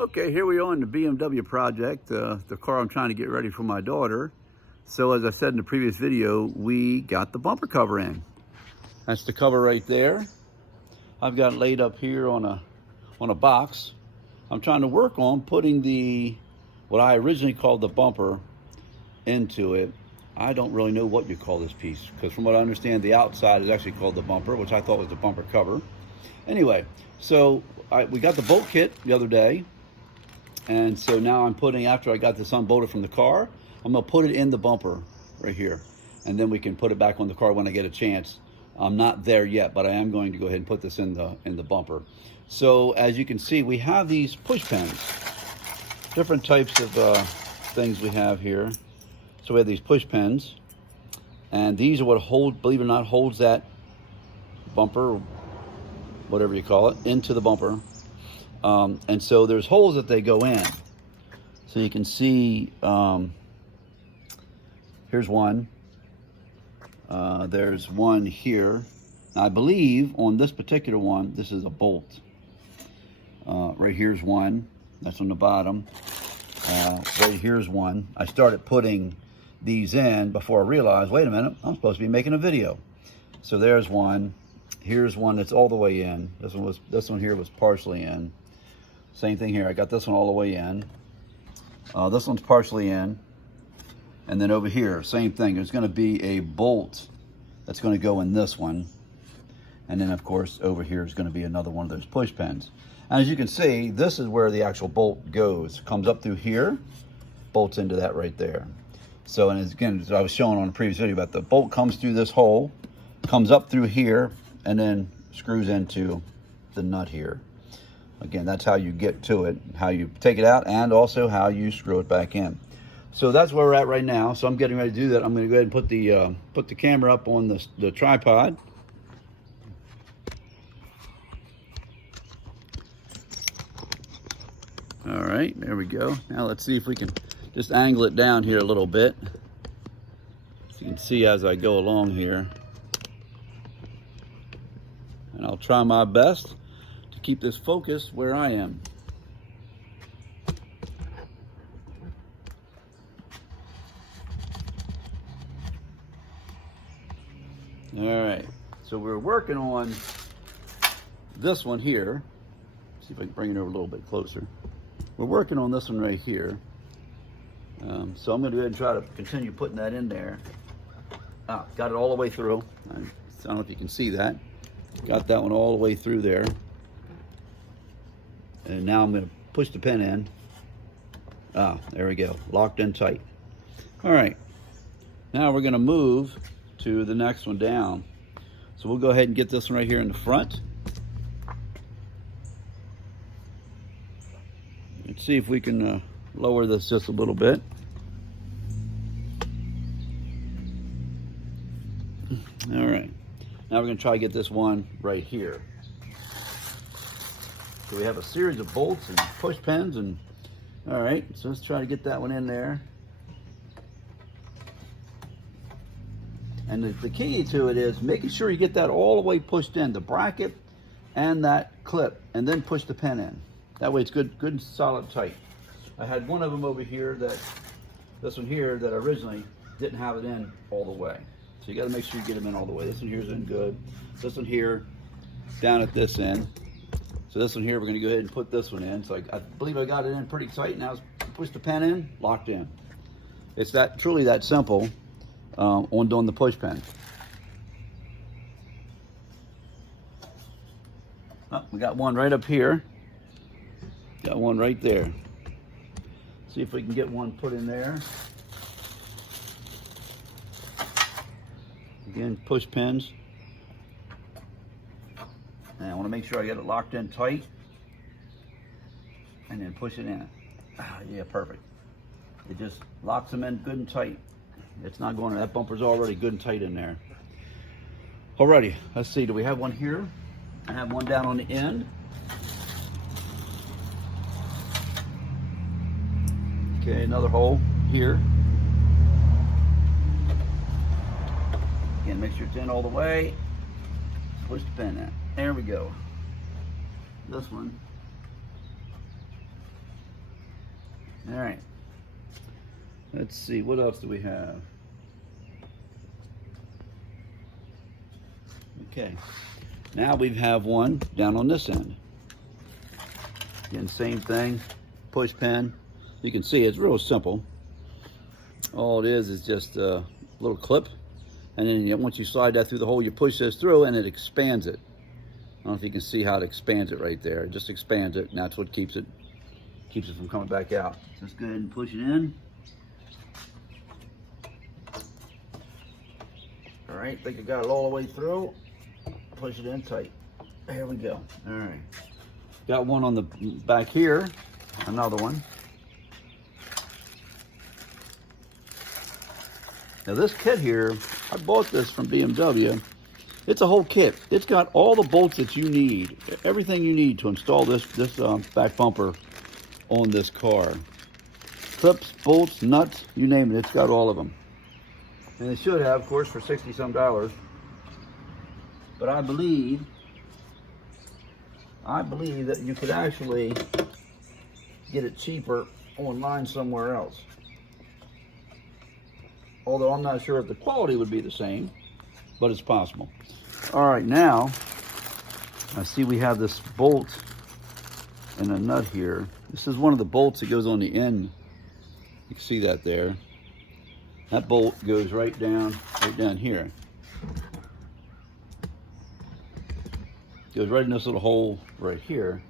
Okay, here we are on the BMW project, the car I'm trying to get ready for my daughter. So as I said in the previous video, we got the bumper cover in. That's the cover right there. I've got it laid up here on a box. I'm trying to work on putting what I originally called the bumper into it. I don't really know what you call this piece, because from what I understand, the outside is actually called the bumper, which I thought was the bumper cover. Anyway, so we got the bolt kit the other day. And so now I'm putting, after I got this unbolted from the car, I'm gonna put it in the bumper right here. And then we can put it back on the car when I get a chance. I'm not there yet, but I am going to go ahead and put this in the bumper. So as you can see, we have these push pins. Different types of things we have here. So we have these push pins. And these are what hold, believe it or not, holds that bumper, whatever you call it, into the bumper. And so there's holes that they go in. So you can see, here's one. There's one here. Now I believe on this particular one, this is a bolt. Right here's one. That's on the bottom. Right here's one. I started putting these in before I realized, wait a minute, I'm supposed to be making a video. So there's one. Here's one that's all the way in. This one here was partially in. Same thing here. I got this one all the way in. This one's partially in. And then over here, same thing. There's going to be a bolt that's going to go in this one. And then, of course, over here is going to be another one of those push pins. And as you can see, this is where the actual bolt goes. Comes up through here, bolts into that right there. So, and again, as I was showing on the previous video, about the bolt comes through this hole, comes up through here, and then screws into the nut here. Again, that's how you get to it, how you take it out, and also how you screw it back in. So that's where we're at right now. So I'm getting ready to do that. I'm going to go ahead and put the camera up on the tripod. All right, there we go. Now let's see if we can just angle it down here a little bit. So you can see as I go along here. And I'll try my best to keep this focused where I am. All right, so we're working on this one here. See if I can bring it over a little bit closer. We're working on this one right here. So I'm going to go ahead and try to continue putting that in there. Got it all the way through. I don't know if you can see that. Got that one all the way through there. And now I'm going to push the pin in. There we go. Locked in tight. All right. Now we're going to move to the next one down. So we'll go ahead and get this one right here in the front. Let's see if we can lower this just a little bit. All right. Now we're going to try to get this one right here. So we have a series of bolts and push pins, and all right, so let's try to get that one in there. And the key to it is making sure you get that all the way pushed in, the bracket and that clip, and then push the pin in. That way it's good and solid tight. I had one of them over here, this one here, that originally didn't have it in all the way. So you got to make sure you get them in all the way. This one here is in good. This one here, down at this end. So this one here, we're going to go ahead and put this one in. So I believe I got it in pretty tight. Now push the pin in, locked in. It's truly that simple on doing the push pin. We got one right up here. Got one right there. See if we can get one put in there. Again, push pins. And I want to make sure I get it locked in tight. And then push it in. Yeah, perfect. It just locks them in good and tight. It's not going, that bumper's already good and tight in there. Alrighty, let's see, do we have one here? I have one down on the end. Okay, another hole here. Again, make sure it's in all the way. Push the pin in. There we go. This one All right. Let's see, what else do we have? Okay. Now we have one down on this end. Again, same thing, push pin. You can see it's real simple. All it is just a little clip, and then once you slide that through the hole, you push this through and it expands it. I don't know if you can see how it expands it right there. It just expands it, and that's what keeps it from coming back out. So let's go ahead and push it in. All right, I think I got it all the way through. Push it in tight. There we go. All right. Got one on the back here, another one. Now this kit here, I bought this from BMW. It's a whole kit. It's got all the bolts that you need, everything you need to install this back bumper on this car. Clips, bolts, nuts, you name it, it's got all of them. And it should have, of course, for $60-some. But I believe that you could actually get it cheaper online somewhere else. Although I'm not sure if the quality would be the same, but it's possible. All right, now, I see we have this bolt and a nut here. This is one of the bolts that goes on the end. You can see that there. That bolt goes right down here. Goes right in this little hole right here.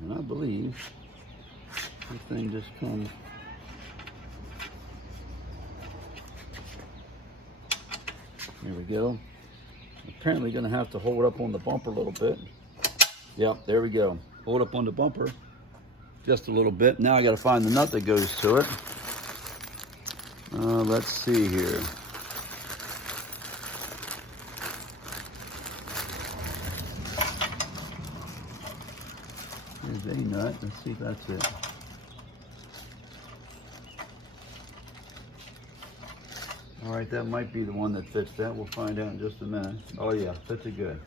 And I believe this thing just comes. Here we go. Apparently gonna have to hold up on the bumper a little bit. Yep, there we go. Hold up on the bumper just a little bit. Now I gotta find the nut that goes to it. Let's see here. There's a nut. Let's see if that's it. All right, that might be the one that fits that. We'll find out in just a minute. Oh yeah, fits it good.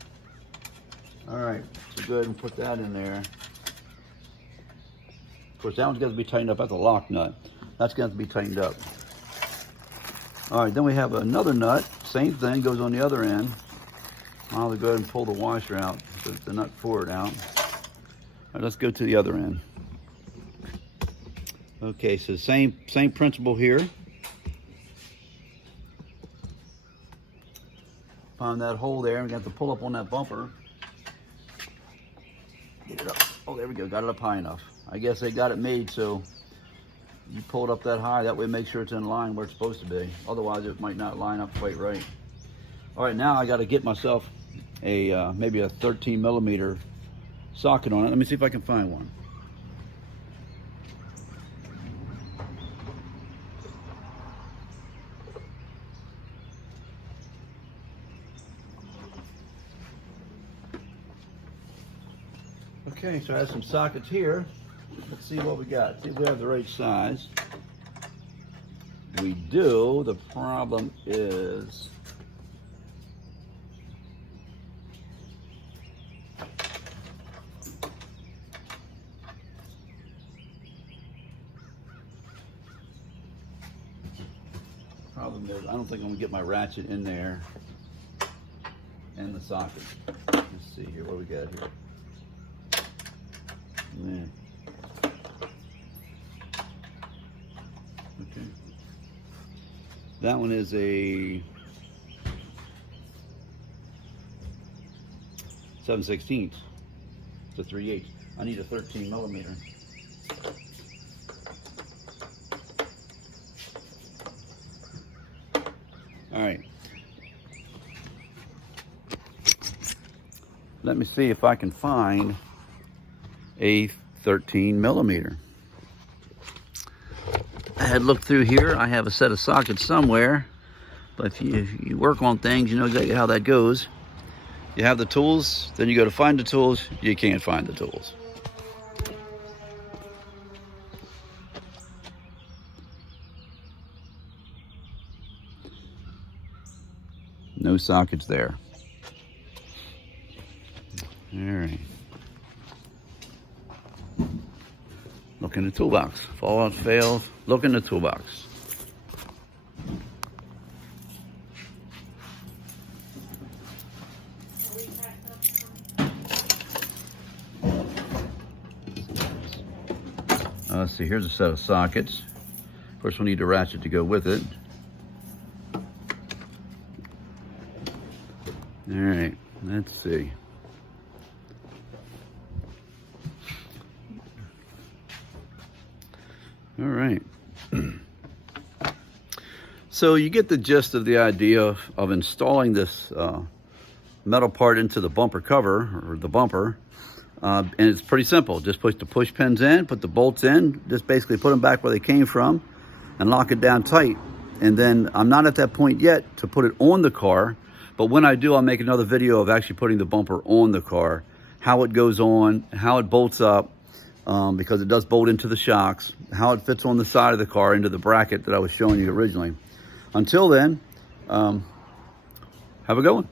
All right, so go ahead and put that in there. Of course, that one's got to be tightened up. That's a lock nut. That's got to be tightened up. All right, then we have another nut. Same thing, goes on the other end. I'll go ahead and pull the washer out, the nut for it out. All right, let's go to the other end. Okay, so same principle here. Find that hole there, and we have to pull up on that bumper. Get it up. Oh, there we go, got it up high enough. I guess they got it made so you pull it up that high, that way make sure it's in line where it's supposed to be. Otherwise it might not line up quite right. All right, now I gotta get myself a maybe a 13mm socket on it. Let me see if I can find one. Okay, so I have some sockets here. Let's see what we got. See if we have the right size. We do. The problem is I don't think I'm gonna get my ratchet in there and the socket. Let's see here, what we got here. Yeah. Okay. That one is a 7/16. It's a 3/8. I need a 13mm. All right. Let me see if I can find a 13mm. I had looked through here. I have a set of sockets somewhere, but if you work on things, you know exactly how that goes. You have the tools, then you go to find the tools, you can't find the tools. No sockets there. All right. The Look in the toolbox. If all else fails, look in the toolbox. Let's see, here's a set of sockets. Of course, we'll need a ratchet to go with it. All right, let's see. All right. So you get the gist of the idea of installing this metal part into the bumper cover, or the bumper. And it's pretty simple. Just put the push pins in, put the bolts in, just basically put them back where they came from and lock it down tight. And then I'm not at that point yet to put it on the car, but when I do, I'll make another video of actually putting the bumper on the car, how it goes on, how it bolts up, because it does bolt into the shocks, how it fits on the side of the car into the bracket that I was showing you originally. Until then, have a good one.